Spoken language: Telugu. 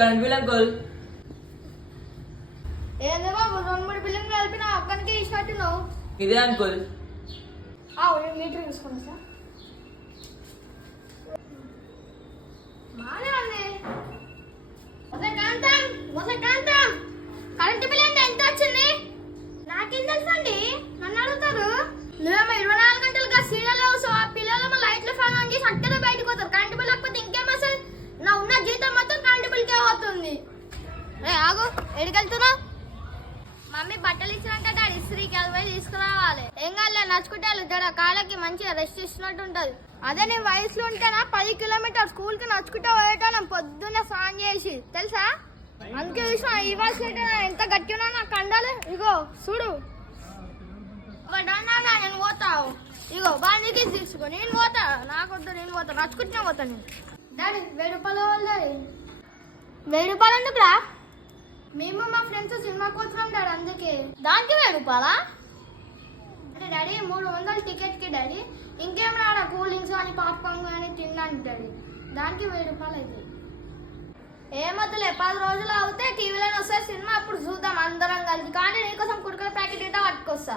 Current bill uncle. ఏంది బాబు 2-3 బిల్లులు కలిపి నా ఒక్కనికి ఇచ్చినట్టున్నావు. ఇదే అంకుల్. మీటర్ తీసుకున్నా సార్. బాగానే ఉంది. కరెంట్ బిల్ అంటే ఎంత వచ్చింది? నాకేం తెలుసండి, నన్ను అడుగుతారు. నువ్వేమో 24 గంటలుగా సీరియల్ చూసావు. ఆ పిల్లలేమో లైట్లు ఫ్యాన్ ఆన్ చేసి అక్కడే బయటకు పోతారు. కరెంట్ బిల్ లేకపోతే ఇంకేం అసలు నా ఉన్న జీతం మొత్తం కరెంట్ బిల్కే అవుతుంది. రే ఆగు, ఎడికెళ్తున్నావు? మమ్మీ బట్టలు ఇచ్చినాక డాడీ ఇస్త్రీకి అది పోయి తీసుకురావాలి. ఏం కాదులే, నడుచుకుంటే జడ కాళ్ళకి మంచిగా రెస్ట్ ఇచ్చినట్టు ఉంటది. అదే నేను వయసులో ఉంటేనా 10 కిలోమీటర్ స్కూల్ కి నడుచుకుంటే పోయేటోళ్ళం పొద్దున్నే స్నానం చేసి, తెలుసా? అందుకే చూసిన ఈ వయసులో ఎంత గట్టి ఉన్నా నాకు కండాలి. ఇగో చూడు, నేను పోతావు. ఇగో బాగా తీసుకో, నేను పోతా. నాకొద్దు, నేను పోతా, నడుచుకుంటున్నా పోతా. నేను డాడీ 1000 రూపాయలు డాడీ. 1000 రూపాయలు ఎందుకురా? మేము మా ఫ్రెండ్స్ సినిమాకి వచ్చినాం డాడీ, అందుకే. దానికి 1000 రూపాయలా? అంటే డాడీ 300 టికెట్కి డాడీ. ఇంకేం రాడా కూల్ డ్రింక్స్ కానీ పాప్కార్న్ కానీ తినడానికి డాడీ. దానికి 1000 రూపాయలు అవుతుంది. ఏమొద్దులే, 10 రోజులు అవుతే టీవీలో వస్తే సినిమా, అప్పుడు చూద్దాం అందరం కలిసి. కానీ నీకోసం కుడుకుల ప్యాకెట్ ఇట్లా పట్టుకొస్తా.